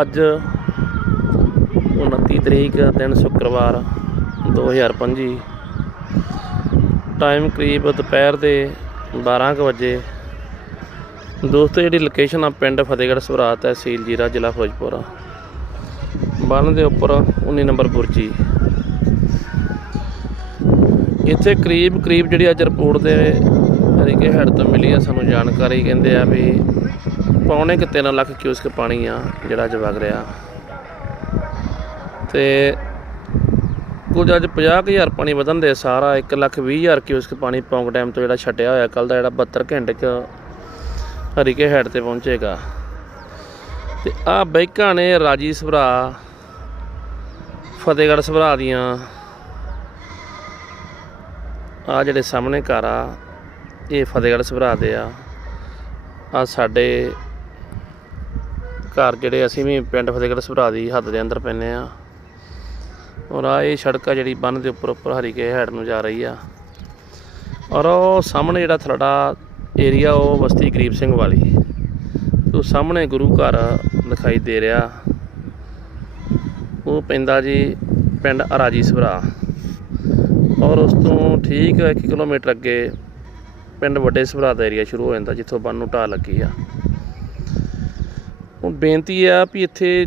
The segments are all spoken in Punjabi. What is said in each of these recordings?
ਅੱਜ 29 ਤਰੀਕ, ਦਿਨ ਸ਼ੁੱਕਰਵਾਰ 2025 ਟਾਈਮ ਕਰੀਬ ਦੁਪਹਿਰ ਦੇ 12 ਕੁ ਵਜੇ ਦੋਸਤੋ, ਜਿਹੜੀ ਲੋਕੇਸ਼ਨ ਆ ਪਿੰਡ ਫਤਿਹਗੜ੍ਹ ਸਵਰਾ ਤਹਿਸੀਲ ਜੀਰਾ ਜ਼ਿਲ੍ਹਾ ਫਿਰੋਜ਼ਪੁਰ। ਬੰਨ ਦੇ ਉੱਪਰ 19 ਨੰਬਰ ਬੁਰਜੀ। ਇੱਥੇ ਕਰੀਬ ਕਰੀਬ ਜਿਹੜੀ ਅੱਜ ਰਿਪੋਰਟ ਦੇ ਹਰੀਕੇ ਹੈਡ ਤੋਂ ਮਿਲੀ ਆ, ਸਾਨੂੰ ਜਾਣਕਾਰੀ ਕਹਿੰਦੇ ਆ ਵੀ ਪੌਣੇ ਕਿ 3 ਲੱਖ ਕਿਊਸਕ ਪਾਣੀ ਆ ਜਿਹੜਾ ਅੱਜ ਵਗ ਰਿਹਾ। ਤੇ ਕੁਝ ਅੱਜ 50000 ਪਾਣੀ ਵਧਣ ਦੇ ਸਾਰਾ 1 ਲੱਖ 20000 ਕਿਊਸਕ ਪਾਣੀ ਪੌਂਗ ਡੈਮ ਤੋਂ ਜਿਹੜਾ ਛੱਡਿਆ ਹੋਇਆ ਕੱਲ ਦਾ ਜਿਹੜਾ 72 ਘੰਟੇ ਚ ਹਰੀਕੇ ਹੈਡ ਤੇ ਪਹੁੰਚੇਗਾ। ਤੇ ਆ ਬਾਈਕਾਂ ਨੇ ਰਾਜੀ ਸਭਰਾ, ਫਤਿਹਗੜ੍ਹ ਸਭਰਾ ਦੀਆਂ ਆ ਜਿਹੜੇ ਸਾਹਮਣੇ ਘਰ ਆ ਇਹ ਫਤਿਹਗੜ੍ਹ ਸਭਰਾ ਦੇ ਆ। ਆ ਸਾਡੇ ਘਰ ਜਿਹੜੇ ਅਸੀਂ ਵੀ ਪਿੰਡ ਫਤਿਹਗੜ੍ਹ ਸਭਰਾ ਦੀ ਹੱਦ ਦੇ ਅੰਦਰ ਪੈਂਦੇ ਆ। ਔਰ ਆ ਇਹ ਸੜਕ ਆ ਜਿਹੜੀ ਬੰਨ ਦੇ ਉੱਪਰ ਉੱਪਰ ਹਰੀ ਕੇ ਹੈਡ ਨੂੰ ਜਾ ਰਹੀ ਆ। ਔਰ ਉਹ ਸਾਹਮਣੇ ਜਿਹੜਾ ਥੜਾ ਏਰੀਆ ਉਹ ਬਸਤੀ ਗਰੀਬ ਸਿੰਘ ਵਾਲੀ। ਤੋਂ ਸਾਹਮਣੇ ਗੁਰੂ ਘਰ ਦਿਖਾਈ ਦੇ ਰਿਹਾ। ਉਹ ਪੈਂਦਾ ਜੀ ਪਿੰਡ ਅਰਾਜੀ ਸਭਰਾ। ਔਰ ਉਸ ਤੋਂ ਠੀਕ 1 ਕਿਲੋਮੀਟਰ ਅੱਗੇ ਪਿੰਡ ਵੱਡੇ ਸਭਰਾ ਦਾ ਏਰੀਆ ਸ਼ੁਰੂ ਹੋ ਜਾਂਦਾ ਜਿੱਥੋਂ ਬੰਨ ਨੂੰ ਢਾਹ ਲੱਗੀ ਆ। ਹੁਣ ਬੇਨਤੀ ਆ ਵੀ ਇੱਥੇ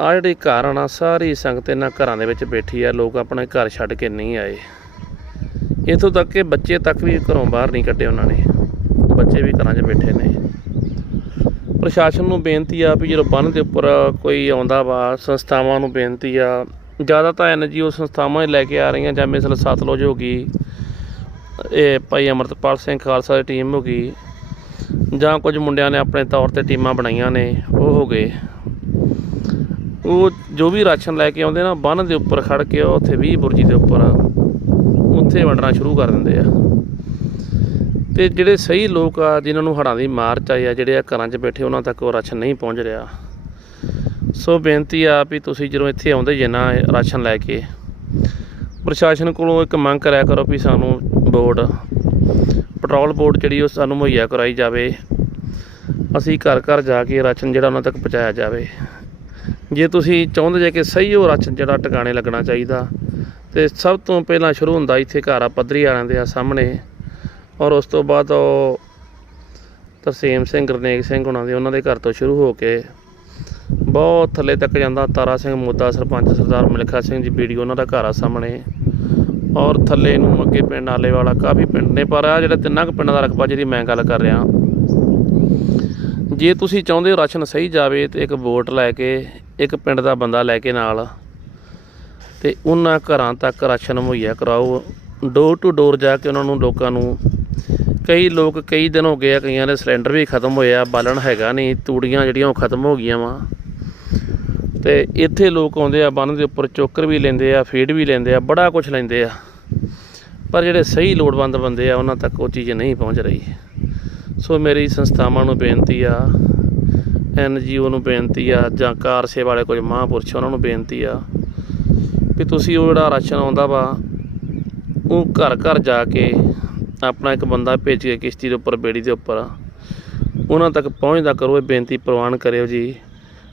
ਆ ਜਿਹੜੇ ਘਰ ਆ ਸਾਰੀ ਸੰਗਤ ਇਹਨਾਂ ਘਰਾਂ ਦੇ ਵਿੱਚ ਬੈਠੀ ਆ, ਲੋਕ ਆਪਣੇ ਘਰ ਛੱਡ ਕੇ ਨਹੀਂ ਆਏ। ਇੱਥੋਂ ਤੱਕ ਕਿ ਬੱਚੇ ਤੱਕ ਵੀ ਘਰੋਂ ਬਾਹਰ ਨਹੀਂ ਕੱਢੇ ਉਹਨਾਂ ਨੇ। ਬੱਚੇ ਵੀ ਘਰਾਂ 'ਚ ਬੈਠੇ ਨੇ। ਪ੍ਰਸ਼ਾਸਨ ਨੂੰ ਬੇਨਤੀ ਆ ਵੀ ਜਦੋਂ ਬੰਨ ਦੇ ਉੱਪਰ ਕੋਈ ਆਉਂਦਾ ਵਾ, ਸੰਸਥਾਵਾਂ ਨੂੰ ਬੇਨਤੀ ਆ, ਜ਼ਿਆਦਾ ਤਾਂ ਐਨਜੀਓ ਸੰਸਥਾਵਾਂ ਹੀ ਲੈ ਕੇ ਆ ਰਹੀਆਂ ਜਾਂ ਮਿਸਲ ਸਤਲੁਜ ਹੋ ਗਈ ਇਹ ਭਾਈ ਅਮਰਤਪਾਲ ਸਿੰਘ ਖਾਲਸਾ ਦੀ ਟੀਮ ਹੋ ਗਈ। ਜਾਂ ਕੁਝ ਮੁੰਡਿਆਂ ਨੇ ਆਪਣੇ ਤੌਰ ਤੇ ਟੀਮਾਂ ਬਣਾਈਆਂ ਨੇ, ਉਹ ਹੋ ਗਏ। ਉਹ ਜੋ ਵੀ ਰਾਸ਼ਨ ਲੈ ਕੇ ਆਉਂਦੇ ਨਾ, ਬੰਨ ਦੇ ਉੱਪਰ ਖੜ ਕੇ ਉਹ ਉੱਥੇ 20 ਬੁਰਜੀ ਦੇ ਉੱਪਰ, ਉੱਥੇ ਵੰਡਣਾ ਸ਼ੁਰੂ ਕਰ ਦਿੰਦੇ ਆ। ਤੇ ਜਿਹੜੇ ਸਹੀ ਲੋਕ ਆ, ਜਿਨ੍ਹਾਂ ਨੂੰ ਹੜ੍ਹਾਂ ਦੀ ਮਾਰ ਚ ਆਈ ਆ, ਜਿਹੜੇ ਆ ਘਰਾਂ 'ਚ ਬੈਠੇ, ਉਹਨਾਂ ਤੱਕ ਉਹ ਰਾਸ਼ਨ ਨਹੀਂ ਪਹੁੰਚ ਰਿਹਾ। ਸੋ ਬੇਨਤੀ ਆ ਵੀ ਤੁਸੀਂ ਜਦੋਂ ਇੱਥੇ ਆਉਂਦੇ ਜੇ ਨਾ ਰਾਸ਼ਨ ਲੈ ਕੇ, ਪ੍ਰਸ਼ਾਸਨ ਕੋਲੋਂ ਇੱਕ ਮੰਗ ਕਰਿਆ ਕਰੋ ਵੀ ਸਾਨੂੰ ਬੋਰਡ ਪੈਟਰੋਲ ਬੋਰਡ ਜਿਹੜੀ ਉਹ ਸਾਨੂੰ ਮੁਹੱਈਆ ਕਰਾਈ ਜਾਵੇ। ਅਸੀਂ ਘਰ ਘਰ ਜਾ ਕੇ ਰਾਸ਼ਨ ਜਿਹੜਾ ਉਹਨਾਂ ਤੱਕ ਪਹੁੰਚਾਇਆ ਜਾਵੇ। ਜੇ ਤੁਸੀਂ ਚਾਹੁੰਦੇ ਜੇ ਕਿ ਸਹੀ ਉਹ ਰਾਸ਼ਨ ਜਿਹੜਾ ਟਿਕਾਣੇ ਲੱਗਣਾ ਚਾਹੀਦਾ, ਤੇ ਸਭ ਤੋਂ ਪਹਿਲਾਂ ਸ਼ੁਰੂ ਹੁੰਦਾ ਇੱਥੇ ਘਰ ਆ ਪੱਧਰੀ ਵਾਲਿਆਂ ਦੇ ਆ ਸਾਹਮਣੇ। ਔਰ ਉਸ ਤੋਂ ਬਾਅਦ ਉਹ ਤਰਸੇਮ ਸਿੰਘ ਗੁਰਨੇਕ ਸਿੰਘ ਉਹਨਾਂ ਦੇ ਉਹਨਾਂ ਦੇ ਘਰ ਤੋਂ ਸ਼ੁਰੂ ਹੋ ਕੇ ਬਹੁਤ ਥੱਲੇ ਤੱਕ ਜਾਂਦਾ। ਤਾਰਾ ਸਿੰਘ ਮੋਦਾ, ਸਰਪੰਚ ਸਰਦਾਰ ਮਿਲਖਾ ਸਿੰਘ ਜੀ ਬੀਡੀ ਉਹਨਾਂ ਦਾ ਘਰ ਆ ਸਾਹਮਣੇ। ਔਰ ਥੱਲੇ ਨੂੰ ਅੱਗੇ ਪਿੰਡ ਆਲੇ ਵਾਲਾ ਕਾਫੀ ਪਿੰਡ ਨੇ, ਪਰ ਆ ਜਿਹੜਾ ਤਿੰਨਾਂ ਕੁ ਪਿੰਡਾਂ ਦਾ ਰਕਬਾ ਜਿਹਦੀ ਮੈਂ ਗੱਲ ਕਰ ਰਿਹਾ ਜੇ ਤੁਸੀਂ ਚਾਹੁੰਦੇ ਹੋ ਰਾਸ਼ਨ ਸਹੀ ਜਾਵੇ ਤੇ ਇੱਕ ਵੋਟ ਲੈ ਕੇ, ਇੱਕ ਪਿੰਡ ਦਾ ਬੰਦਾ ਲੈ ਕੇ ਨਾਲ, ਤੇ ਉਹਨਾਂ ਘਰਾਂ ਤੱਕ ਰਾਸ਼ਨ ਮੁਹੱਈਆ ਕਰਾਓ। ਡੋਰ ਟੂ ਡੋਰ ਜਾ ਕੇ ਉਹਨਾਂ ਨੂੰ ਲੋਕਾਂ ਨੂੰ, ਕਈ ਲੋਕ ਕਈ ਦਿਨ ਹੋ ਗਏ ਆ, ਕਈਆਂ ਦੇ ਸਿਲੰਡਰ ਵੀ ਖਤਮ ਹੋਏ ਆ, ਬਾਲਣ ਹੈਗਾ ਨਹੀਂ, ਤੂੜੀਆਂ ਜਿਹੜੀਆਂ ਉਹ ਖਤਮ ਹੋ ਗਈਆਂ ਵਾ। ਤੇ ਇੱਥੇ ਲੋਕ ਆਉਂਦੇ ਆ, ਬੰਨ ਦੇ ਉੱਪਰ ਚੋਕਰ ਵੀ ਲੈਂਦੇ ਆ, ਫੀਡ ਵੀ ਲੈਂਦੇ ਆ, ਬੜਾ ਕੁਝ ਲੈਂਦੇ ਆ। ਪਰ ਜਿਹੜੇ ਸਹੀ ਲੋੜਵੰਦ ਬੰਦੇ ਆ, ਉਹਨਾਂ ਤੱਕ ਉਹ ਚੀਜ਼ ਨਹੀਂ ਪਹੁੰਚ ਰਹੀ। ਸੋ ਮੇਰੀ ਸੰਸਥਾਵਾਂ ਨੂੰ ਬੇਨਤੀ ਆ ਐਨਜੀਓ ਨੂੰ ਬੇਨਤੀ ਆ, ਜਾਂ ਕਾਰ ਸੇਵਾ ਵਾਲੇ ਕੁਝ ਮਹਾਂਪੁਰਸ਼ ਉਹਨਾਂ ਨੂੰ ਬੇਨਤੀ ਆ, ਵੀ ਤੁਸੀਂ ਉਹ ਜਿਹੜਾ ਰਾਸ਼ਨ ਆਉਂਦਾ ਵਾ, ਉਹ ਘਰ ਘਰ ਜਾ ਕੇ ਆਪਣਾ ਇੱਕ ਬੰਦਾ ਭੇਜ ਕੇ ਕਿਸ਼ਤੀ ਦੇ ਉੱਪਰ, ਬੇੜੀ ਦੇ ਉੱਪਰ, ਉਹਨਾਂ ਤੱਕ ਪਹੁੰਚਦਾ ਕਰੋ, ਇਹ ਬੇਨਤੀ ਪ੍ਰਵਾਨ ਕਰਿਓ ਜੀ।